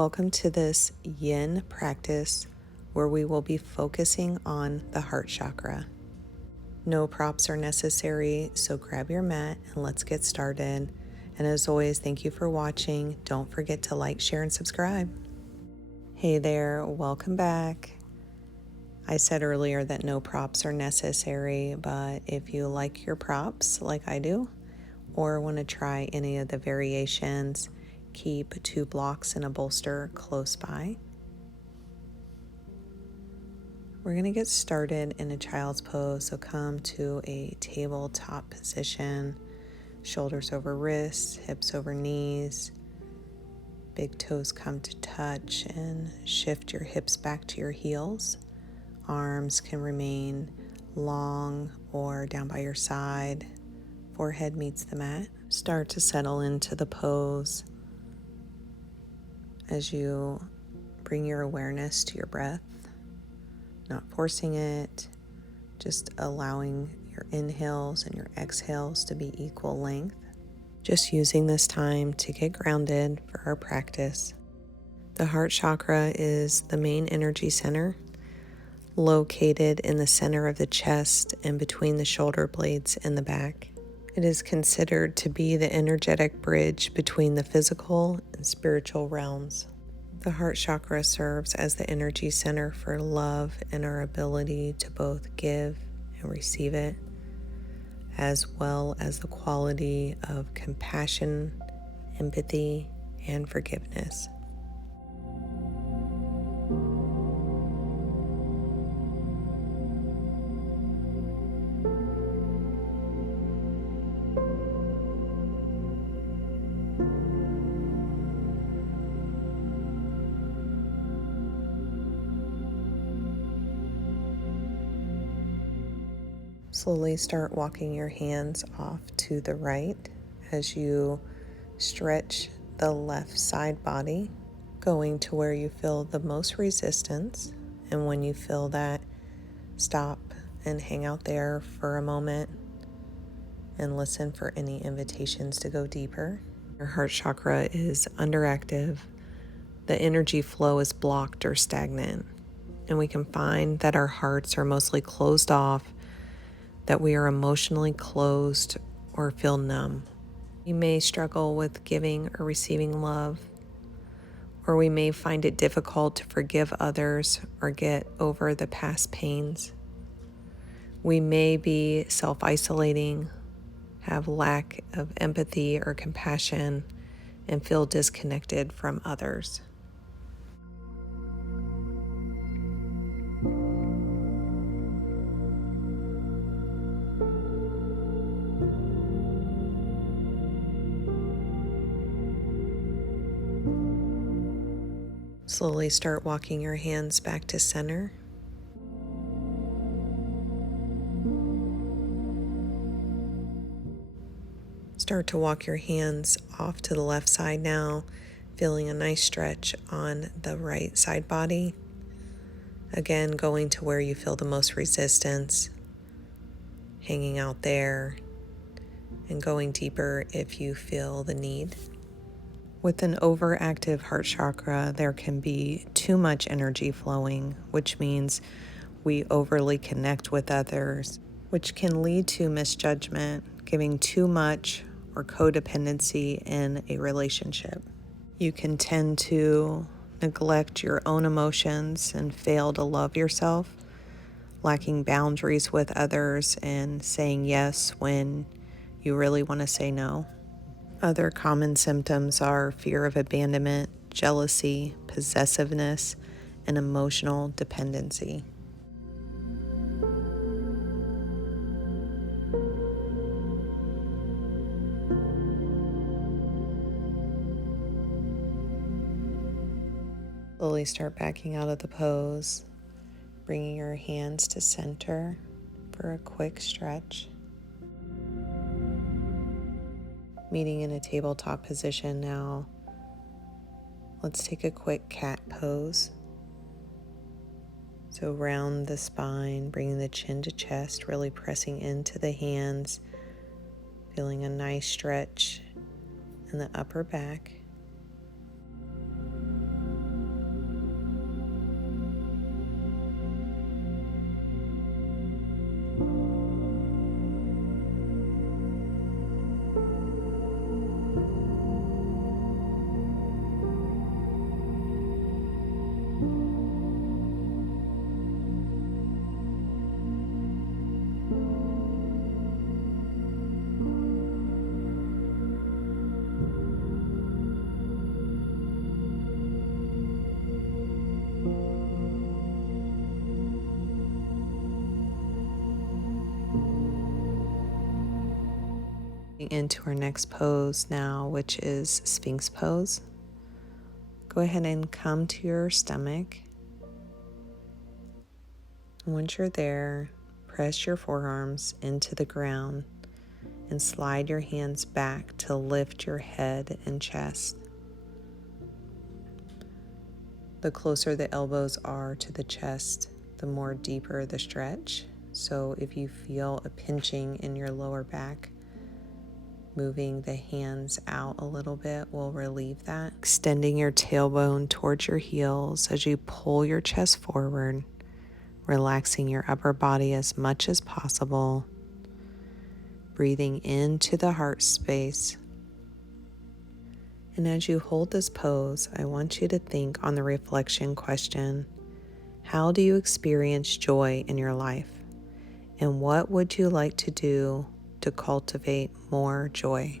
Welcome to this Yin practice where we will be focusing on the heart chakra. No props are necessary, so grab your mat and let's get started. And as always, thank you for watching. Don't forget to like, share, and subscribe. Hey there, welcome back. I said earlier that no props are necessary, but if you like your props like I do, or want to try any of the variations, keep 2 blocks and a bolster close by. We're going to get started in a child's pose, so come to a tabletop position, shoulders over wrists, hips over knees, big toes come to touch, and shift your hips back to your heels. Arms can remain long or down by your side. Forehead meets the mat. Start to settle into the pose as you bring your awareness to your breath, not forcing it, just allowing your inhales and your exhales to be equal length. Just using this time to get grounded for our practice. The heart chakra is the main energy center, located in the center of the chest and between the shoulder blades and the back. It is considered to be the energetic bridge between the physical and spiritual realms. The heart chakra serves as the energy center for love and our ability to both give and receive it, as well as the quality of compassion, empathy, and forgiveness. Slowly start walking your hands off to the right as you stretch the left side body, going to where you feel the most resistance. And when you feel that, stop and hang out there for a moment and listen for any invitations to go deeper. Your heart chakra is underactive. The energy flow is blocked or stagnant. And we can find that our hearts are mostly closed off, that we are emotionally closed or feel numb. We may struggle with giving or receiving love, or we may find it difficult to forgive others or get over the past pains. We may be self-isolating, have lack of empathy or compassion, and feel disconnected from others. Slowly start walking your hands back to center. Start to walk your hands off to the left side now, feeling a nice stretch on the right side body. Again, going to where you feel the most resistance, hanging out there, and going deeper if you feel the need. With an overactive heart chakra, there can be too much energy flowing, which means we overly connect with others, which can lead to misjudgment, giving too much or codependency in a relationship. You can tend to neglect your own emotions and fail to love yourself, lacking boundaries with others and saying yes when you really want to say no. Other common symptoms are fear of abandonment, jealousy, possessiveness, and emotional dependency. Slowly start backing out of the pose, bringing your hands to center for a quick stretch. Meeting in a tabletop position now. Let's take a quick cat pose. So round the spine, bringing the chin to chest, really pressing into the hands, feeling a nice stretch in the upper back. Into our next pose now, which is Sphinx pose. Go ahead and come to your stomach. Once you're there, press your forearms into the ground and slide your hands back to lift your head and chest. The closer the elbows are to the chest, the more deeper the stretch. So if you feel a pinching in your lower back, moving the hands out a little bit will relieve that. Extending your tailbone towards your heels as you pull your chest forward, relaxing your upper body as much as possible. Breathing into the heart space. And as you hold this pose, I want you to think on the reflection question: how do you experience joy in your life? And what would you like to do to cultivate more joy?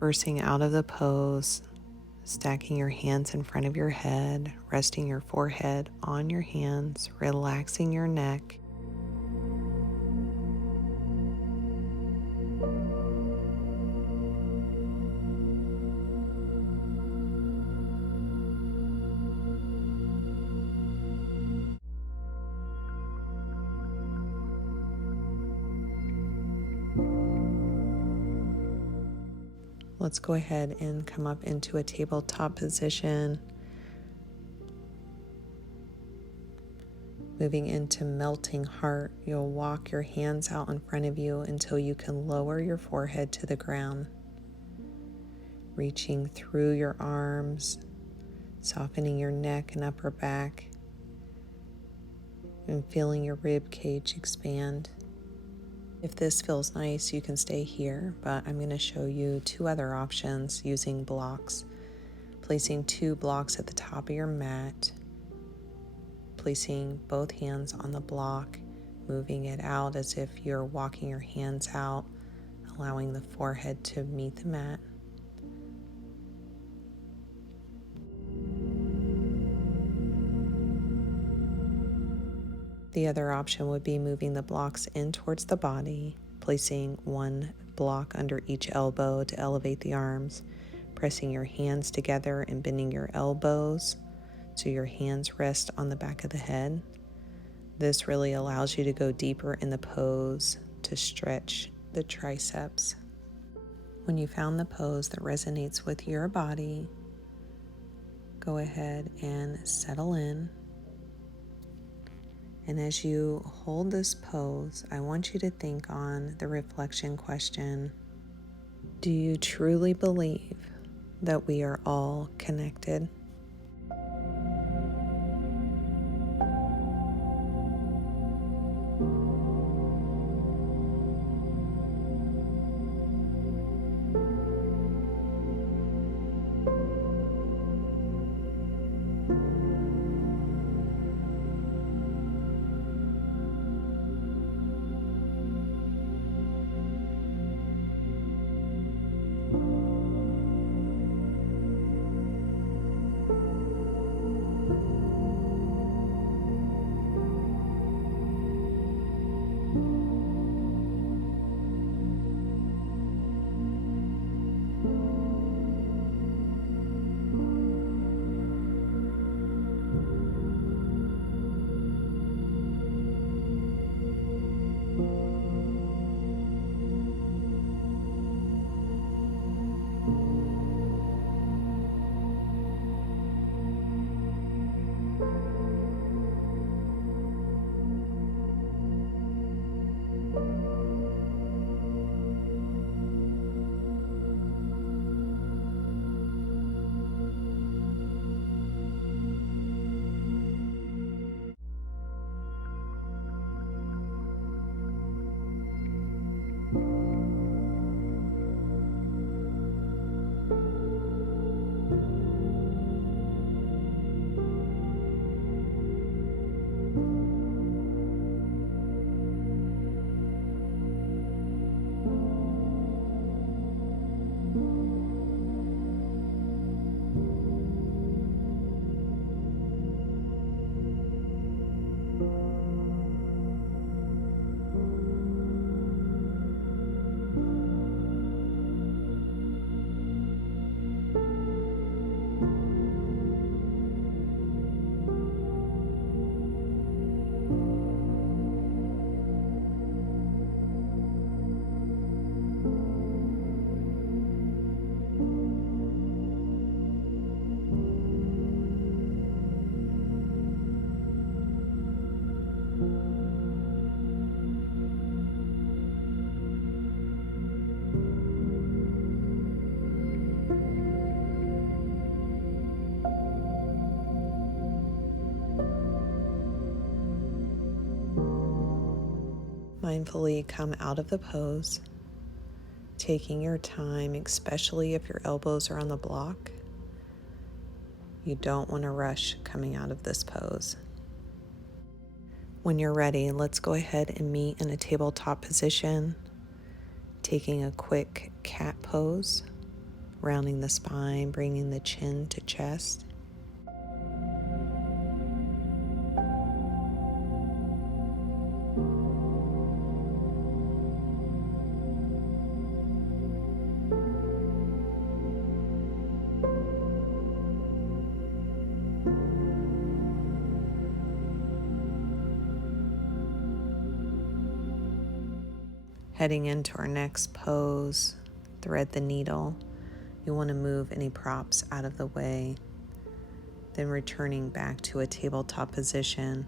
Bursting out of the pose, stacking your hands in front of your head, resting your forehead on your hands, relaxing your neck. Let's go ahead and come up into a tabletop position. Moving into melting heart, you'll walk your hands out in front of you until you can lower your forehead to the ground. Reaching through your arms, softening your neck and upper back, and feeling your rib cage expand. If this feels nice, you can stay here, but I'm going to show you two other options using blocks. Placing 2 blocks at the top of your mat, placing both hands on the block, moving it out as if you're walking your hands out, allowing the forehead to meet the mat. The other option would be moving the blocks in towards the body, placing 1 block under each elbow to elevate the arms, pressing your hands together and bending your elbows so your hands rest on the back of the head. This really allows you to go deeper in the pose to stretch the triceps. When you found the pose that resonates with your body, go ahead and settle in. And as you hold this pose, I want you to think on the reflection question: do you truly believe that we are all connected? Mindfully come out of the pose, taking your time, especially if your elbows are on the block. You don't want to rush coming out of this pose. When you're ready, let's go ahead and meet in a tabletop position, taking a quick cat pose, rounding the spine, bringing the chin to chest. Heading into our next pose, thread the needle. You want to move any props out of the way, then returning back to a tabletop position.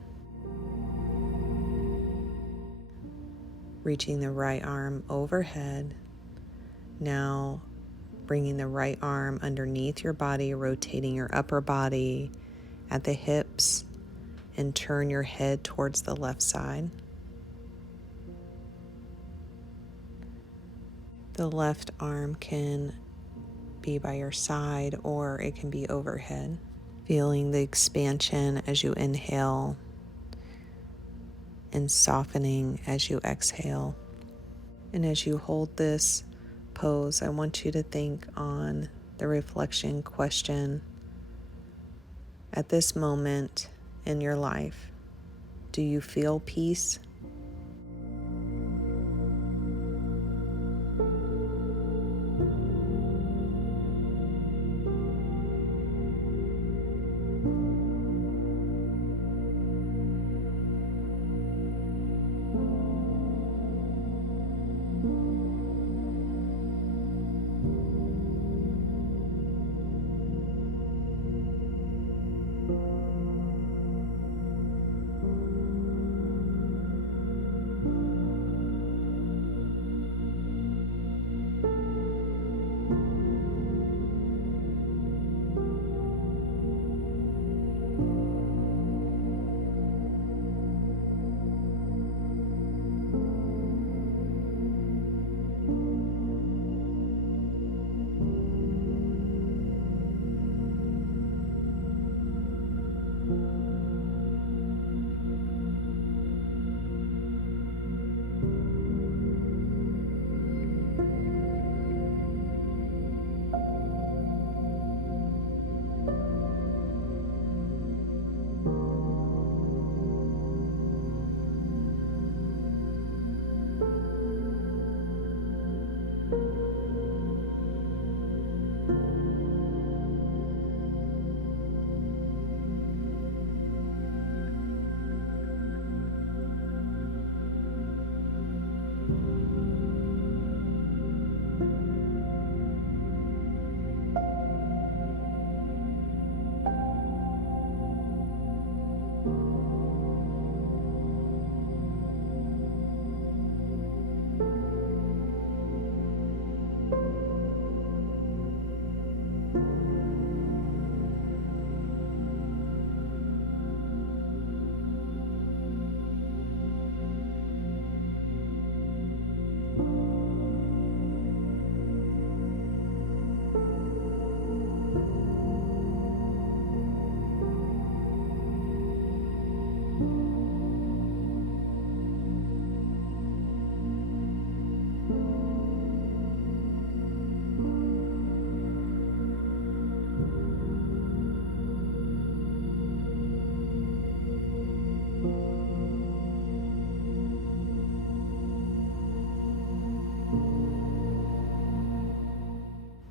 Reaching the right arm overhead. Now bringing the right arm underneath your body, rotating your upper body at the hips, and turn your head towards the left side. The left arm can be by your side or it can be overhead. Feeling the expansion as you inhale and softening as you exhale. And as you hold this pose, I want you to think on the reflection question. At this moment in your life, do you feel peace?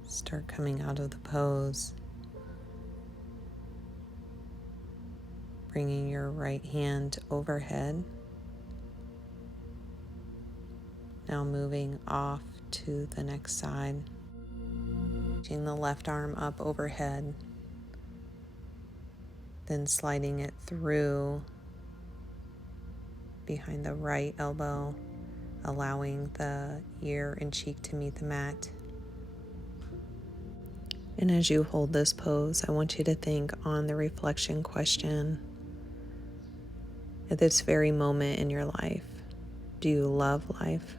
Start coming out of the pose. Bringing your right hand overhead. Now moving off to the next side. Reaching the left arm up overhead. Then sliding it through behind the right elbow, allowing the ear and cheek to meet the mat. And as you hold this pose, I want you to think on the reflection question. At this very moment in your life, Do you love life?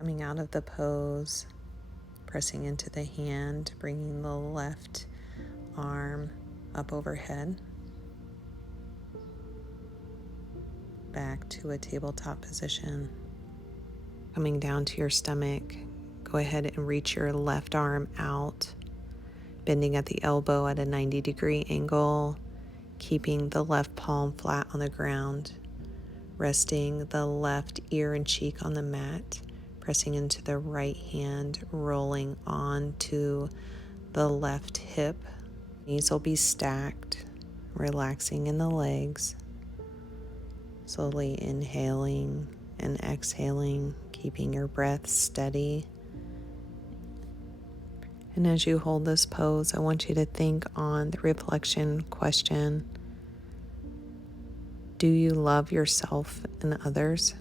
Coming out of the pose, pressing into the hand, bringing the left arm up overhead, back to a tabletop position. Coming down to your stomach, go ahead and reach your left arm out, bending at the elbow at a 90-degree angle, keeping the left palm flat on the ground, resting the left ear and cheek on the mat, pressing into the right hand, rolling onto the left hip. Knees will be stacked, relaxing in the legs. Slowly inhaling and exhaling, keeping your breath steady. And as you hold this pose, I want you to think on the reflection question: do you love yourself and others?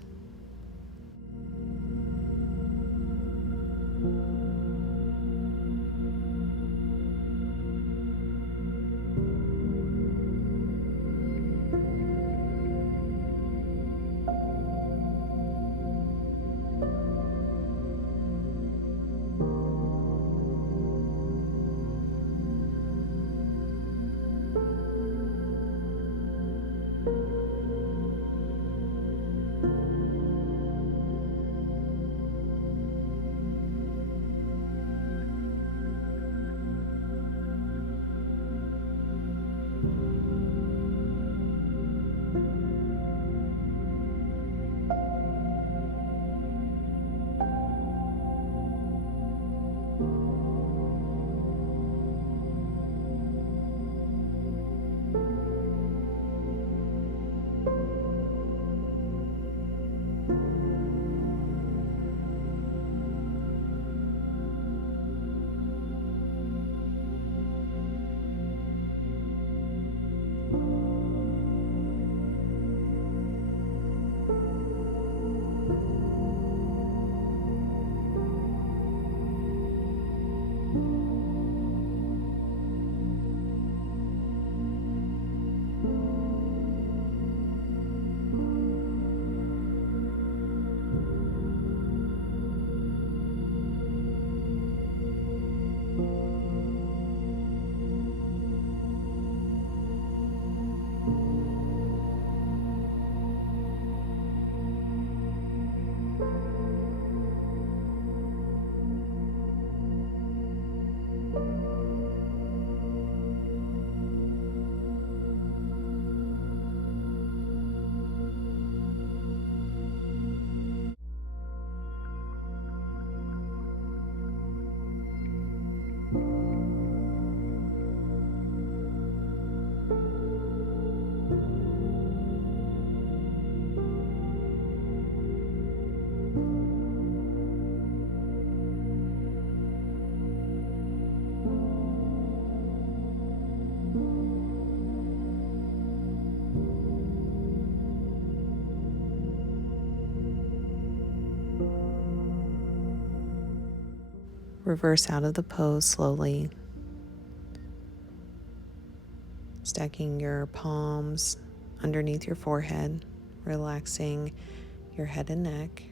Reverse out of the pose slowly, stacking your palms underneath your forehead, relaxing your head and neck.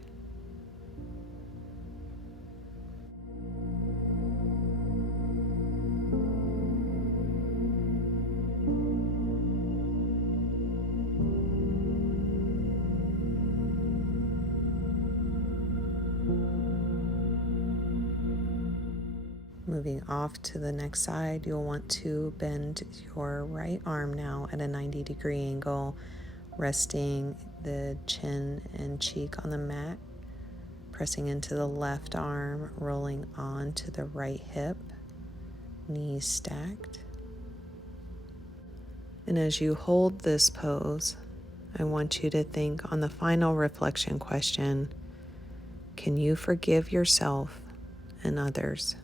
Moving off to the next side, you'll want to bend your right arm now at a 90-degree angle, resting the chin and cheek on the mat, pressing into the left arm, rolling on to the right hip, knees stacked. And as you hold this pose, I want you to think on the final reflection question: can you forgive yourself and others?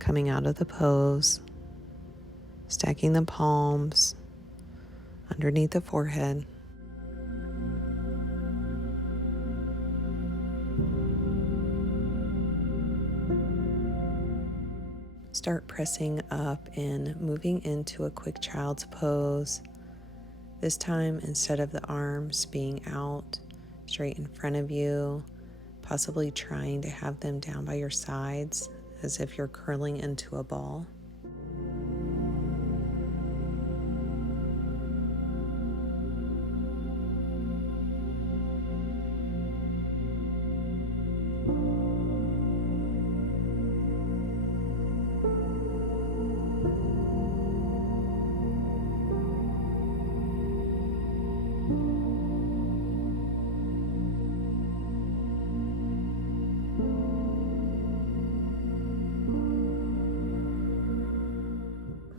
Coming out of the pose, stacking the palms underneath the forehead. Start pressing up and moving into a quick child's pose. This time, instead of the arms being out straight in front of you, possibly trying to have them down by your sides as if you're curling into a ball.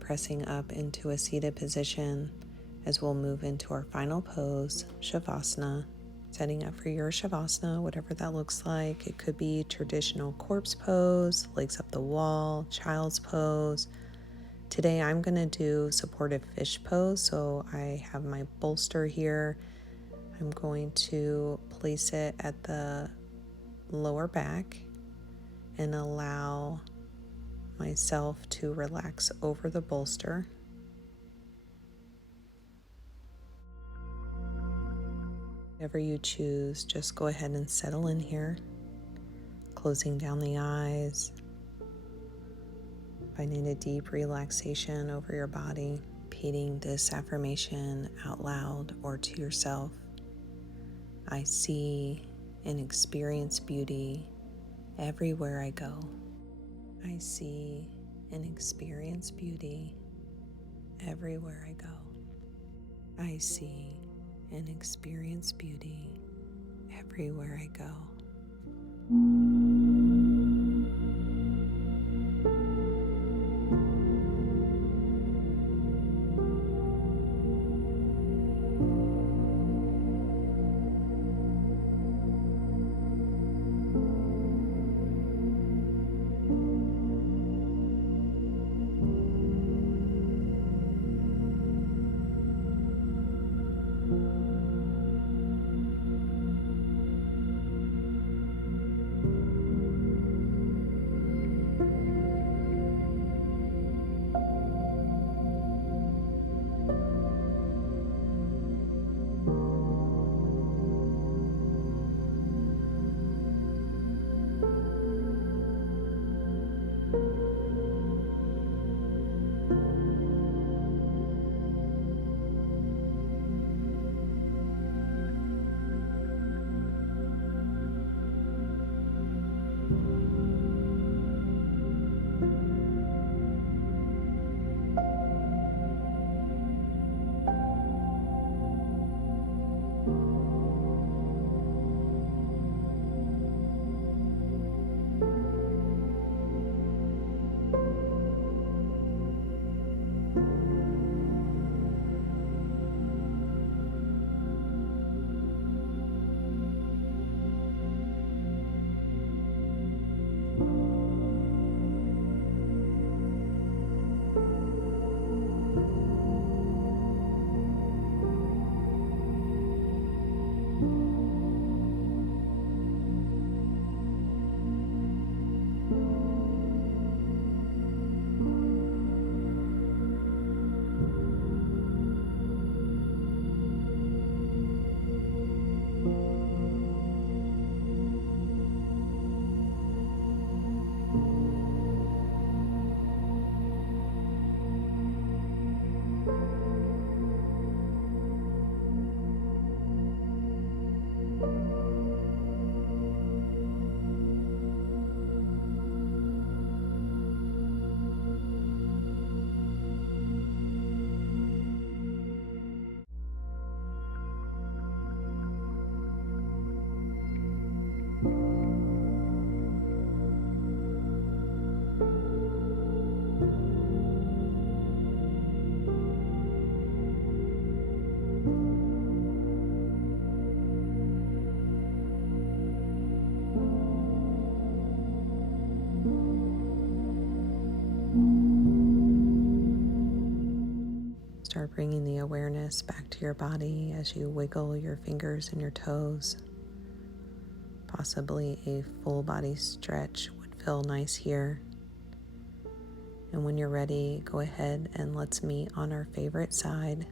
Pressing up into a seated position as we'll move into our final pose, Shavasana. Setting up for your Shavasana, whatever that looks like. It could be traditional corpse pose, legs up the wall, child's pose. Today I'm going to do supportive fish pose. So I have my bolster here. I'm going to place it at the lower back and allow myself to relax over the bolster. Whatever you choose, just go ahead and settle in here, closing down the eyes, finding a deep relaxation over your body, repeating this affirmation out loud or to yourself. I see and experience beauty everywhere I go. I see and experience beauty everywhere I go. I see and experience beauty everywhere I go. Start bringing the awareness back to your body as you wiggle your fingers and your toes. Possibly a full body stretch would feel nice here. And when you're ready, go ahead and let's meet on our favorite side.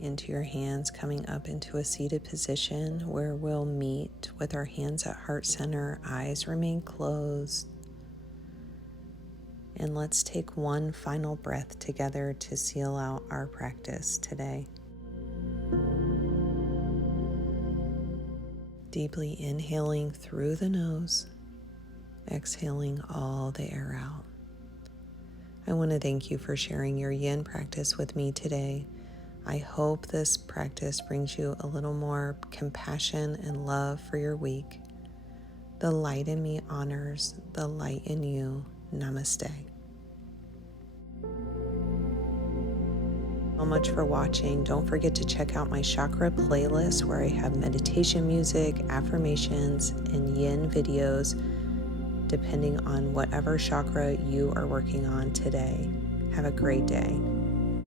Into your hands, coming up into a seated position where we'll meet with our hands at heart center, eyes remain closed. And let's take one final breath together to seal out our practice today. Deeply inhaling through the nose exhaling all the air out. I want to thank you for sharing your yin practice with me today. I hope this practice brings you a little more compassion and love for your week. The light in me honors the light in you. Namaste. So much for watching. Don't forget to check out my chakra playlist where I have meditation music, affirmations, and yin videos depending on whatever chakra you are working on today. Have a great day.